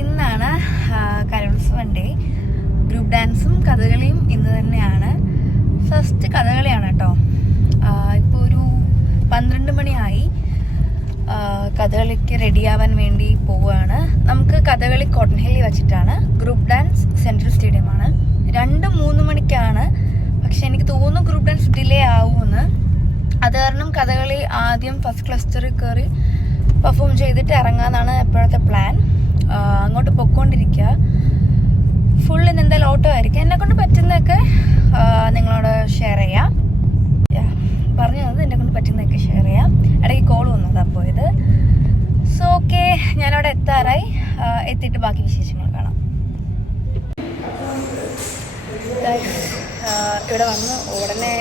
ഇന്നാണ് കലോത്സവം day. Group ഡാൻസും കഥകളിയും ഇന്ന് തന്നെയാണ്. ഫസ്റ്റ് കഥകളിയാണ് കേട്ടോ. ഇപ്പോൾ ഒരു 12 മണിയായി. കഥകളിക്ക് റെഡിയാവാൻ വേണ്ടി പോവുകയാണ്. നമുക്ക് കഥകളി കോട്ടൺ ഹില്ലിൽ വെച്ചിട്ടാണ്. Group dance central സ്റ്റേഡിയമാണ്. 2-3 മണിക്കാണ്. പക്ഷെ എനിക്ക് തോന്നുന്നു ഗ്രൂപ്പ് ഡാൻസ് ഡിലേ ആവുമെന്ന്. അത് കാരണം കഥകളി ആദ്യം ഫസ്റ്റ് ക്ലസ്റ്ററിൽ കയറി പെർഫോം ചെയ്തിട്ട് ഇറങ്ങാമെന്നാണ് എപ്പോഴത്തെ പ്ലാൻ. അങ്ങോട്ട് പൊയ്ക്കൊണ്ടിരിക്കുക. ഫുൾ ഇന്ന് എന്തായാലും ഓട്ടോ ആയിരിക്കും. എന്നെക്കൊണ്ട് പറ്റുന്നതൊക്കെ നിങ്ങളോട് ഷെയർ ചെയ്യാം. പറഞ്ഞു തന്നത് എന്നെക്കൊണ്ട് പറ്റുന്നതൊക്കെ ഷെയർ ചെയ്യാം. ഇടയ്ക്ക് കോൾ വന്നതാണ് പോയത്. സോ ഓക്കെ, ഞാനവിടെ എത്താറായി. എത്തിയിട്ട് ബാക്കി വിശേഷങ്ങൾ കാണാം. ഇവിടെ വന്ന് ഉടനെ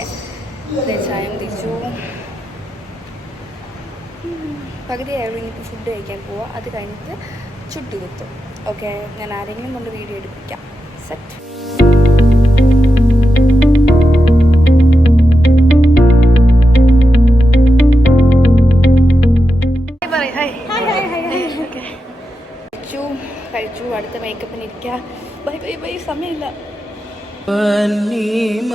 ചായം തിരിച്ചു. പകുതിയായുള്ളൂ. ഇനിയിപ്പോൾ ഫുഡ് കഴിക്കാൻ പോവാം. അത് കഴിഞ്ഞിട്ട് ചുട്ടു കുത്തും. ഓക്കെ, ഞാൻ ആരെങ്കിലും കൊണ്ട് വീഡിയോ എടുപ്പിക്കാം. സെറ്റ്. കഴിച്ചു. അടുത്ത മേക്കപ്പിന് ഇരിക്കുക. ബൈ ബൈ ബൈ, സമയമില്ല. പനിമതി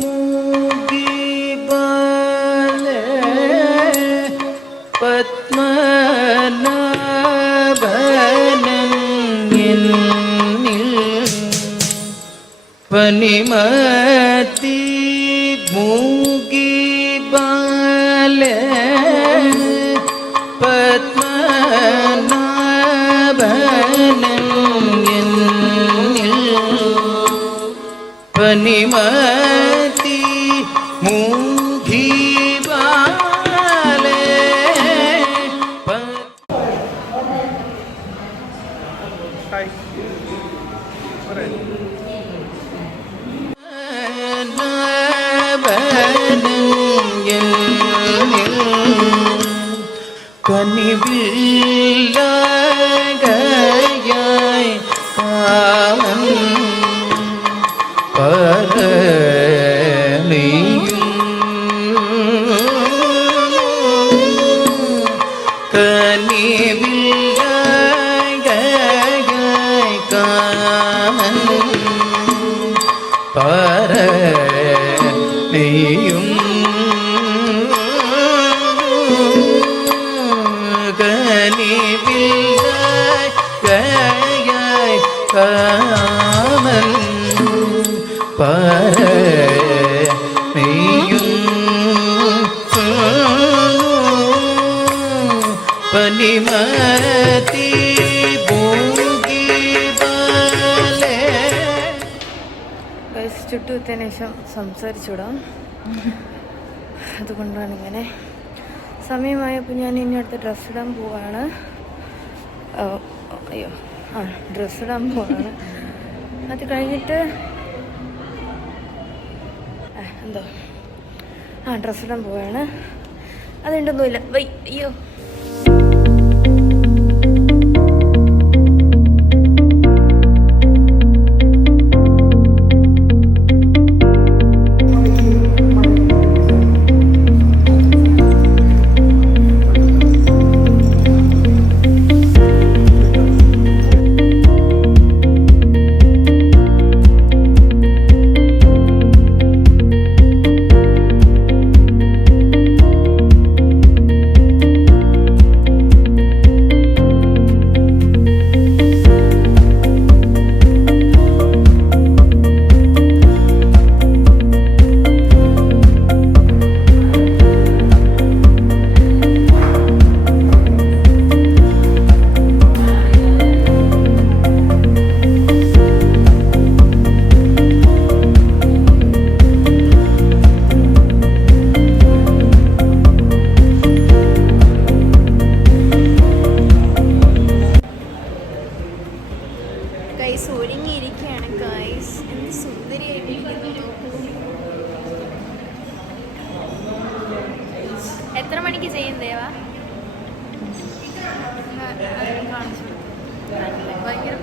മൂകി ബാല പത്മനാഭനം പനിമതി മൂകി ബാല കനിവില്ലാകയായി കാമം പരണിയും കനിവില്ലാകയായി കാമം പരണിയും കാമൻ പരണിയും പനിമതി ഭൂഗി ബാലേ. ചുട്ടുകുത്തതിന് ശേഷം സംസാരിച്ചുവിടാം. അതുകൊണ്ടാണ് ഇങ്ങനെ. സമയമായപ്പോൾ ഞാൻ ഇനി അടുത്ത ഡ്രസ്സ് ഇടാൻ പോവാണ്. ഡ്രസ്സ് ഇടാൻ പോവാണ്. അത് കഴിഞ്ഞിട്ട് ഡ്രസ്സ് ഇടാൻ പോവാണ്. അതുകൊണ്ടൊന്നുമില്ല. വൈ അയ്യോ. ഒരുങ്ങിയിരിക്കുകയാണ് ഗൈസ്. എന്ത് സുന്ദരിയായിട്ടിരിക്കുന്നു. എത്ര മണിക്ക് ചെയ്യും ദേവ? ഭയങ്കര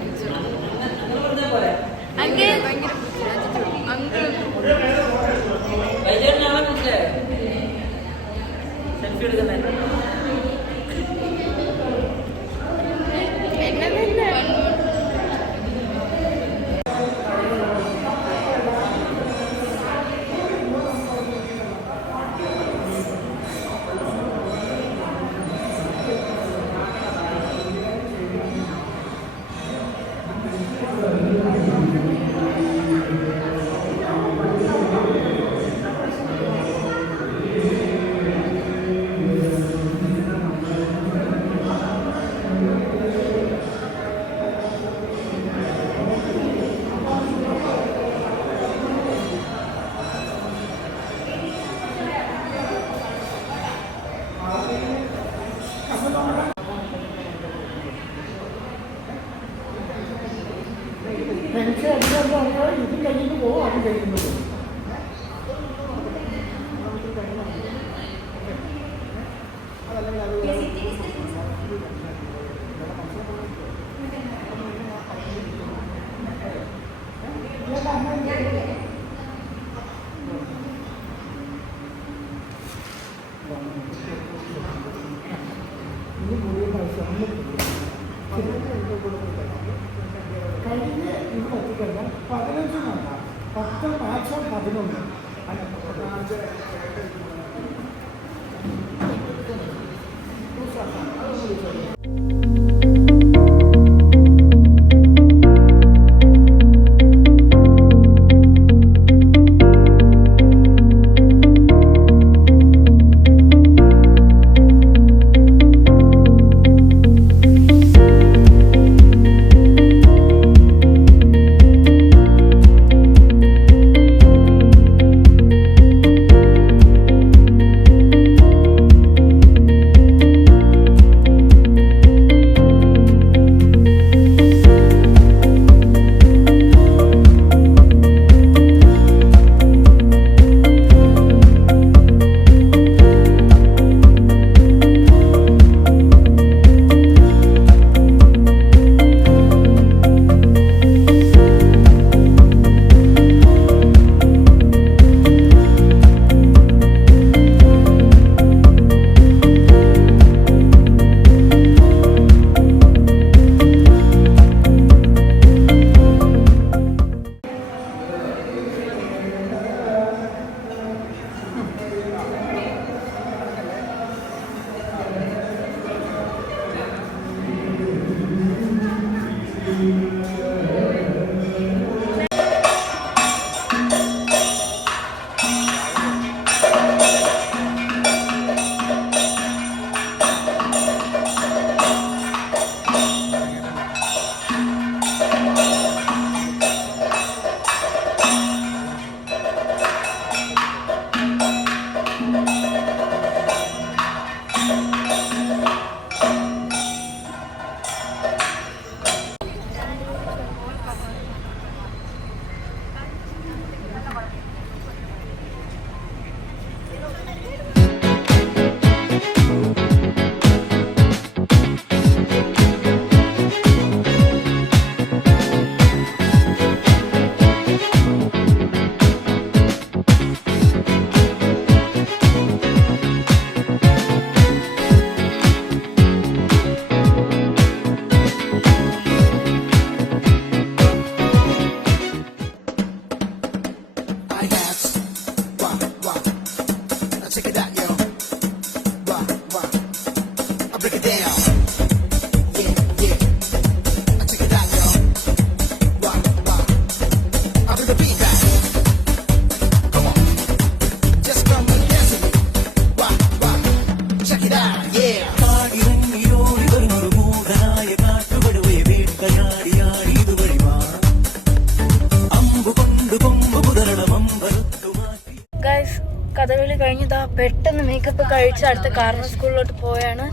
കഥകളി കഴിഞ്ഞതാ പെട്ടെന്ന് മേക്കപ്പ് കഴിച്ച് അടുത്ത കാർണർ സ്കൂളിലോട്ട് പോയാണ്.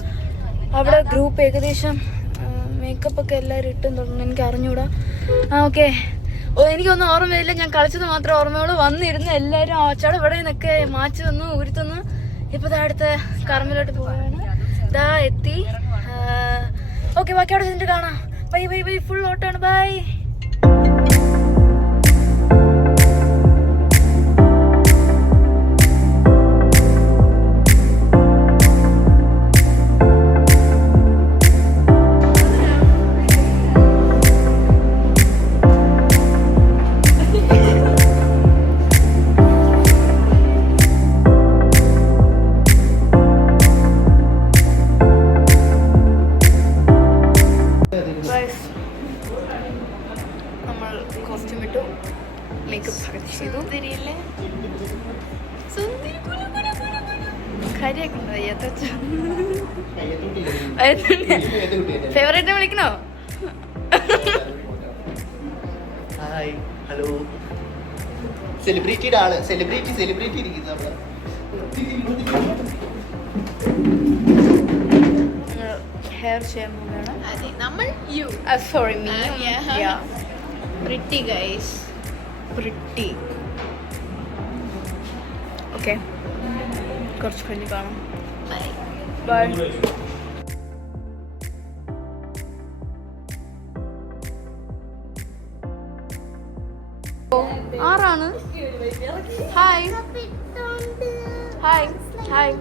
അവിടെ ഗ്രൂപ്പ് ഏകദേശം മേക്കപ്പ് ഒക്കെ എല്ലാവരും ഇട്ടും തുടങ്ങുന്നു. എനിക്ക് അറിഞ്ഞൂടാ. ഓക്കെ, എനിക്കൊന്നും ഓർമ്മയില്ല. ഞാൻ കളിച്ചത് മാത്രമേ ഓർമ്മയുള്ളൂ. വന്നിരുന്ന് എല്ലാവരും ആച്ചാട് ഇവിടെ നിന്നൊക്കെ മാച്ച് തന്നു, ഊരി തന്നു. ഇപ്പൊ അടുത്ത കർമ്മിലോട്ട് പോവാണ്. ഇതാ എത്തി. ഓക്കെ, ബാക്കി അവിടെ ചെന്നിട്ട് കാണാം. Bye bye bye. ഫുൾ ഓട്ടാണ്. ബൈ. നമ്മൾ കോസ്റ്റ്യൂം ഇട്ടു, മേക്കപ്പ് ചെയ്തു. ഫേവറേറ്റ് വിളിക്കണോ? Hi, hello. സെലിബ്രിറ്റിയുടെ ആള്, സെലിബ്രിറ്റി ഇരിക്കുന്നു നമ്മള്. ഹെയർ ചെയ്യാൻ പോവുകയാണ്. അതെ, നമ്മൾ you sorry, me. Pretty guys. Pretty okay, കുറച്ച് കഴിഞ്ഞ് കാണാം. ബൈ. ആറാണ്. Hi hi hi.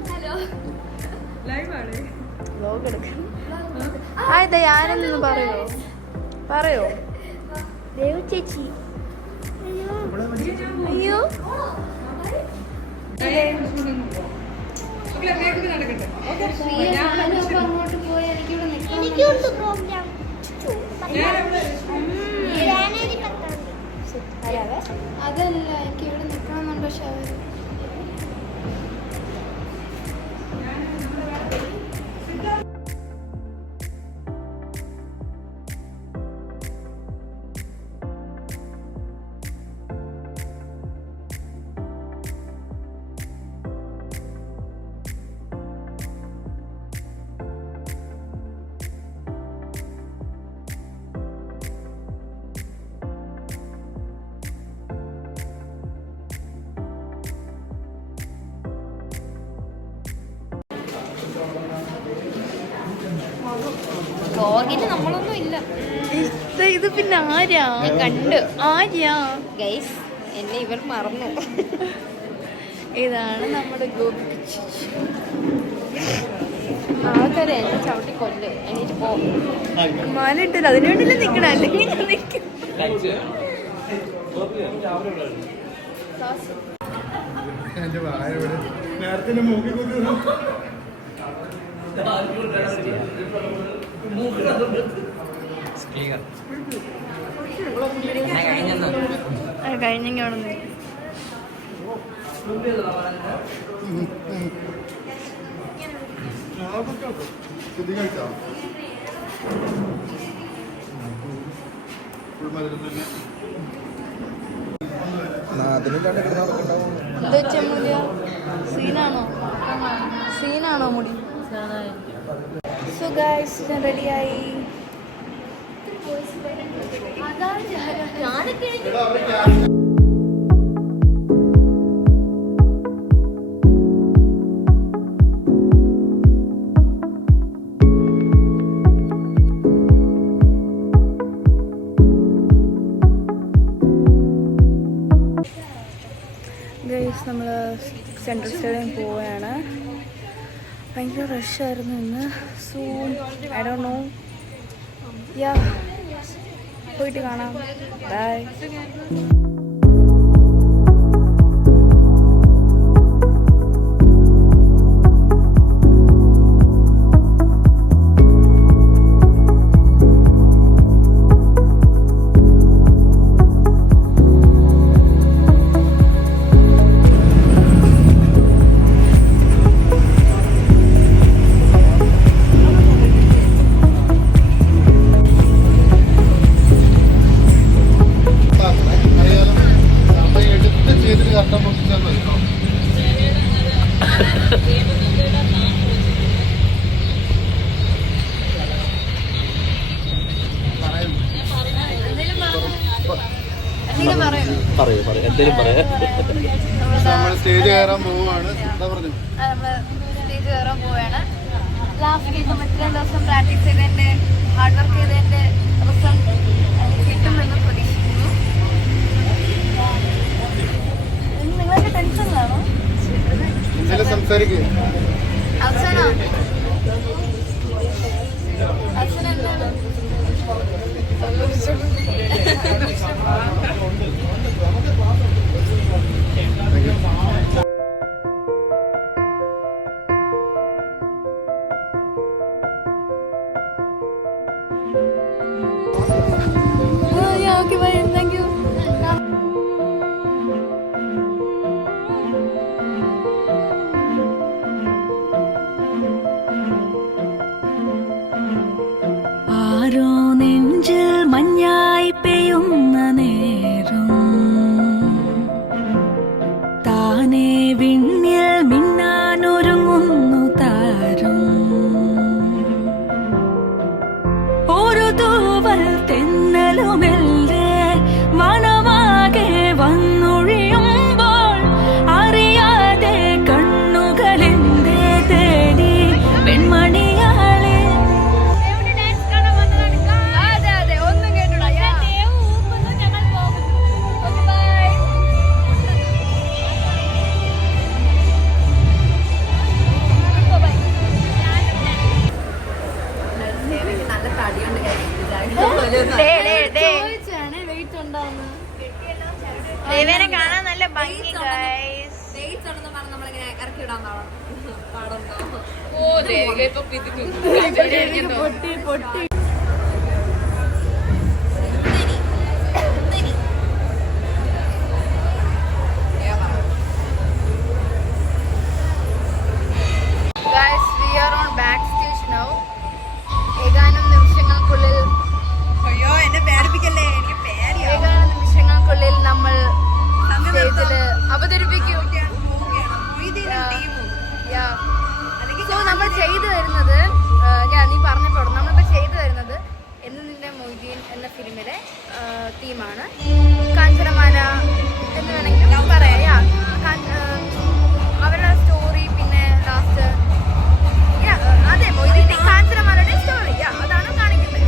വ്ലോഗ് എടുക്കാം. ഹായ് ദയാനെന്ന് പറയോ ദേവ ചേച്ചി. അയ്യോ അതല്ല, എനിക്ക് ഇവിടെ നിൽക്കണമെന്നുണ്ട്. പക്ഷെ വ്ലോഗില് നമ്മളൊന്നും ഇല്ല. ഇത് പിന്നെ ആരാ കണ്ടു ആര്യാ ഗൈസ്, എന്നെ ഇവർ മറന്നു. ഇതാണ് നമ്മുടെ ഗോപി. ആൾക്കാരെ എന്നെ ചവിട്ടി കൊല്ലും. എനിക്ക് പോകും. മാല ഇട്ടത് അതിനു വേണ്ടിയില്ല നിക്കണ, അല്ലെങ്കിൽ ഞാൻ നിൽക്കും. കഴിഞ്ഞെങ്കിൽ അവിടെ നിന്ന് സീനാണോ മുടി? സോ ഗൈസ്, ഞാൻ റെഡിയായി. ഗൈസ്, നമ്മൾ സെൻട്രൽ സ്റ്റേഡിയം പോവുകയാണ്. ഭയങ്കര റഷായിരുന്നു ഇന്ന്. So I don't know. Ya, പോയിട്ട് കാണാം. ബൈ. സ്റ്റേജ് കയറാൻ പോവാണ്. എന്താ പറഞ്ഞു? സ്റ്റേജ് കയറാൻ പോവുകയാണ്. ലാസ്റ്റ് 2 ദിവസം പ്രാക്ടീസ് ചെയ്തതിന്റെ, ഹാർഡ് വർക്ക് ചെയ്തതിന്റെ റിസൾട്ട് കിട്ടുമെന്ന് പ്രതീക്ഷിക്കുന്നു. നിങ്ങളൊക്കെ ടെൻഷനിലാണോ? സംസാരിക്കുക. അച്ഛനാ അച്ഛൻ എന്താണ്? Okay, bye. Thank you. കാണാൻ നല്ല ഭംഗി guys. Guys, we are on backstage now. ഏതാനും നിമിഷങ്ങൾക്കുള്ളിൽ നമ്മൾ സ്റ്റേജില് അവതരിപ്പിക്കും. സോ നമ്മൾ ചെയ്തു വരുന്നത് നീ പറഞ്ഞപ്പോഴും നമ്മളിപ്പോൾ ചെയ്തു വരുന്നത് എന്ന് നിന്റെ മൊയ്തീൻ എന്ന ഫിലിമിലെ തീമാണ്. കാഞ്ചനമാല എന്ന് വേണമെങ്കിലും പറയാം. അവരുടെ സ്റ്റോറി പിന്നെ ലാസ്റ്റ് അതെ മൊയ്തീൻ്റെ കാഞ്ചനമാലയുടെ സ്റ്റോറി അതാണ് കാണിക്കുന്നത്.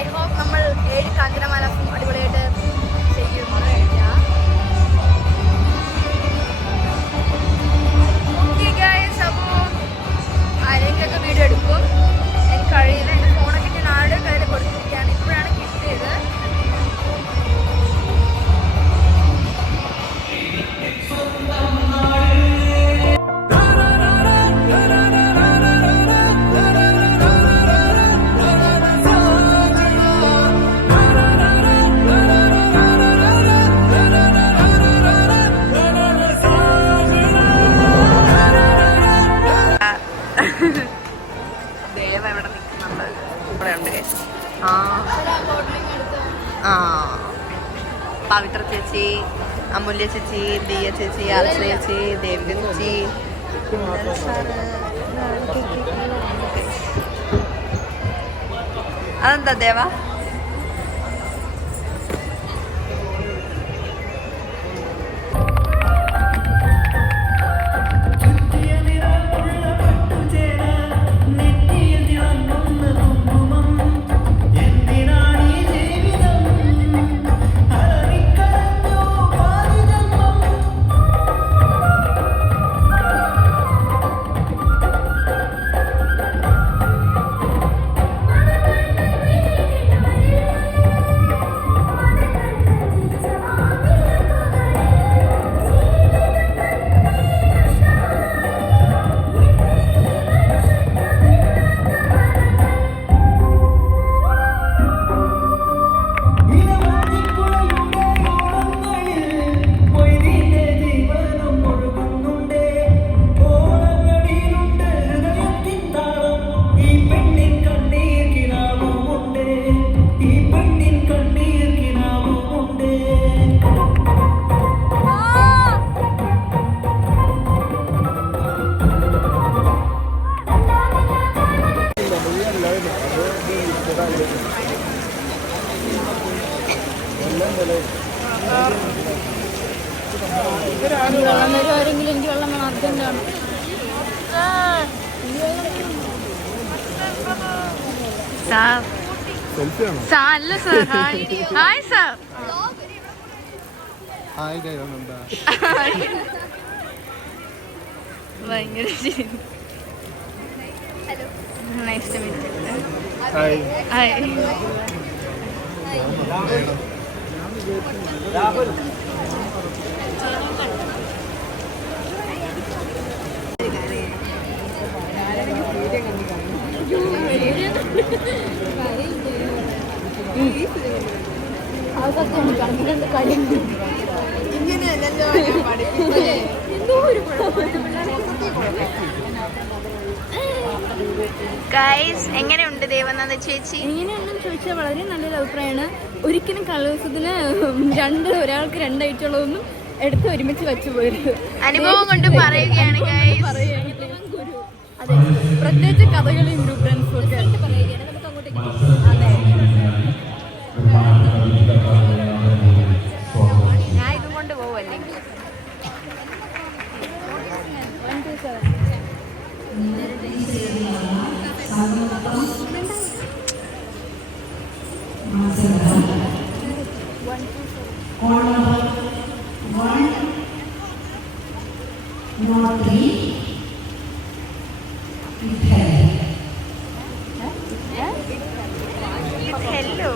ഐ ഹോപ്പ് നമ്മൾ 7 കാഞ്ചനമാലസും അടിപൊളിയായിട്ട് ചെയ്യും. അപ്പോൾ ആരെങ്കിലൊക്കെ വീഡിയോ എടുക്കും. എനിക്ക് കഴിയില്ല. എൻ്റെ ഫോണൊക്കെ ഞാൻ ആരുടെ കയ്യിൽ കൊടുത്തിരിക്കുകയാണ്. ഇപ്പോഴാണ് കിട്ടിയത്. ദേവ ഇവിടെ നിൽക്കുന്നുണ്ട്. ഇവിടെ ഉണ്ട്. പവിത്ര ചേച്ചി, അമൂല്യ ചേച്ചി, ദിയ ചേച്ചി, ആർച്ച ചേച്ചി, ദേവിക ചേച്ചി, അതെന്താ ദേവ? ആരെങ്കിലും എനിക്ക് വെള്ളം വേണം, അർജന്റാണ്. അല്ല സർ. Hi sir. ഭയങ്കര nice to meet you. Hi. Guys, എങ്ങനെയുണ്ട് ദേവനന്ദ ചേച്ചി? എങ്ങനെയുണ്ടെന്ന് ചോദിച്ചാൽ വളരെ നല്ലൊരു അഭിപ്രായമാണ്. ഒരിക്കലും കലോത്സവത്തിന് ഒരാൾക്ക് 2 ഐറ്റമുള്ളതൊന്നും എടുത്ത് ഒരുമിച്ച് വെച്ചു പോയത് അനുഭവം കൊണ്ട് പറയുകയാണ് ഗൈസ്. അതെ, പ്രത്യേകിച്ച് കഥകളിയും ഗ്രൂപ്പ് ഡാൻസും ഒക്കെ പറയുകയാണ്. നമുക്ക് അങ്ങോട്ടേക്ക് ഞാൻ ഇതും കൊണ്ട് പോവല്ലെങ്കിൽ ഹലോ.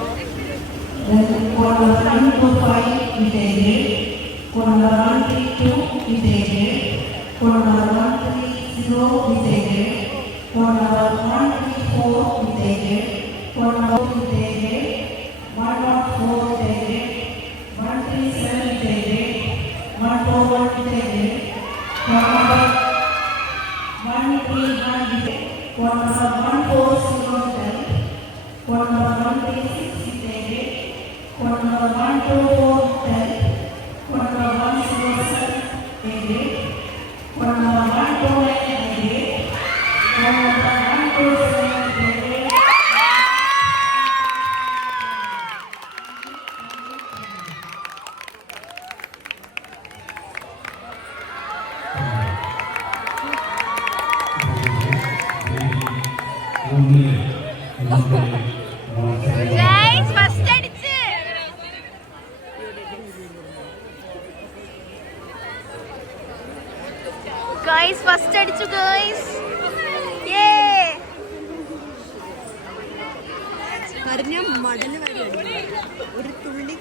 ഗൈസ് ഫസ്റ്റ് അടിച്ചു ഗൈസ്. മടല് വരെ ഒരു തുള്ളി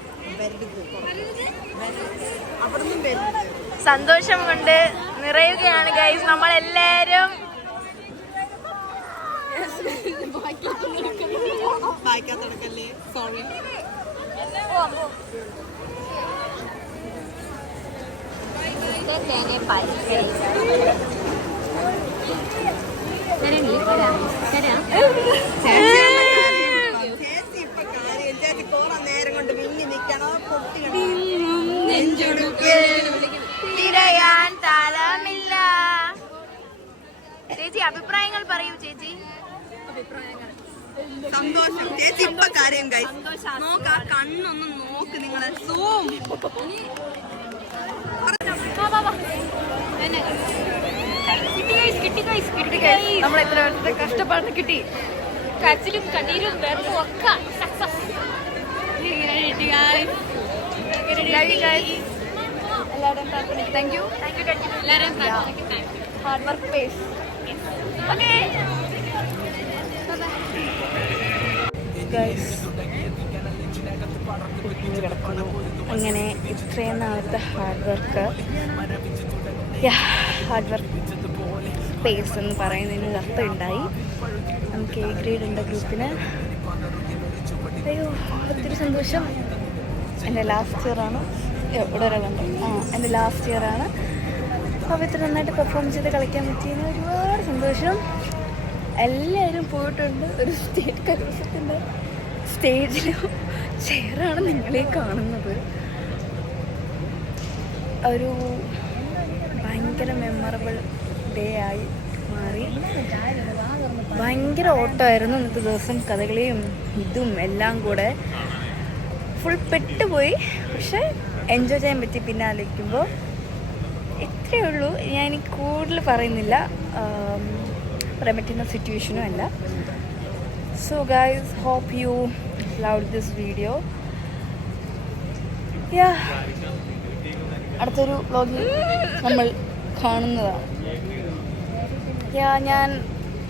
സന്തോഷം കൊണ്ട് നിറയുകയാണ് ഗൈസ് നമ്മളെല്ലാരും. സോറി. തിരയാൻ താളമില്ല. ചേച്ചി അഭിപ്രായങ്ങൾ പറയൂ ചേച്ചി. സന്തോഷം ചേച്ചി ഇപ്പൊ കാര്യം കൈ നോക്ക കണ്ണൊന്നും നോക്ക് നിങ്ങളെ സൂം. നമ്മൾ എത്ര കഷ്ടപ്പാട് കിട്ടി. കച്ചിലും കണ്ണീരും വെറും ഒക്കെ സക്സസ്. എല്ലാവരും താങ്ക് യു. എല്ലാവരും ഹാർഡ് വർക്ക് പേസ്. കിടക്കുന്നു. അങ്ങനെ ഇത്രയും നാളത്തെ ഹാർഡ് വർക്ക് പേസ് എന്ന് പറയുന്നതിന് അർത്ഥം ഉണ്ടായി. നമുക്ക് എ ഗ്രേഡ് ഉണ്ട് ഗ്രൂപ്പിന്. അയ്യോ ഒത്തിരി സന്തോഷം. എൻ്റെ ലാസ്റ്റ് ഇയറാണ്. ഇവിടെ ഒരാളുണ്ട്. എൻ്റെ ലാസ്റ്റ് ഇയറാണ്. അപ്പോൾ ഇത്ര നന്നായിട്ട് പെർഫോം ചെയ്ത് കളിക്കാൻ പറ്റിയതിന് ഒരുപാട് സന്തോഷം. എല്ലാവരും പോയിട്ടുണ്ട്. ഒരു സ്റ്റേറ്റ് കലോത്സവത്തിൻ്റെ സ്റ്റേജിലും ചെയറാണ് നിങ്ങളെ കാണുന്നത്. ഒരു ഭയങ്കര മെമ്മറബിൾ ഡേ ആയി മാറി. ഭയങ്കര ഓട്ടമായിരുന്നു ഇന്നത്തെ ദിവസം. കഥകളിയും ഇതും എല്ലാം കൂടെ ഫുൾ പെട്ടുപോയി. പക്ഷെ എൻജോയ് ചെയ്യാൻ പറ്റി. പിന്നെ ആലോചിക്കുമ്പോൾ ഇത്രയേ ഉള്ളൂ. ഞാൻ എനിക്ക് കൂടുതൽ പറയുന്നില്ല. പറയാൻ പറ്റുന്ന സിറ്റുവേഷനും അല്ല. So guys hope you love this video. അടുത്തൊരു വ്ലോഗിൽ നമ്മൾ കാണുന്നതാണ്. ഞാൻ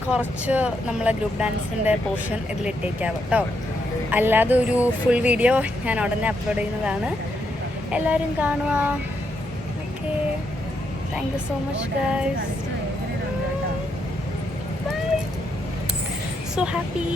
കുറച്ച് നമ്മളെ ഗ്രൂപ്പ് ഡാൻസിൻ്റെ പോർഷൻ ഇതിലിട്ടേക്കാം കേട്ടോ. അല്ലാതെ ഒരു ഫുൾ വീഡിയോ ഞാൻ ഉടനെ അപ്ലോഡ് ചെയ്യുന്നതാണ്. എല്ലാവരും കാണുക. Okay, thank you so much guys. Bye. So happy.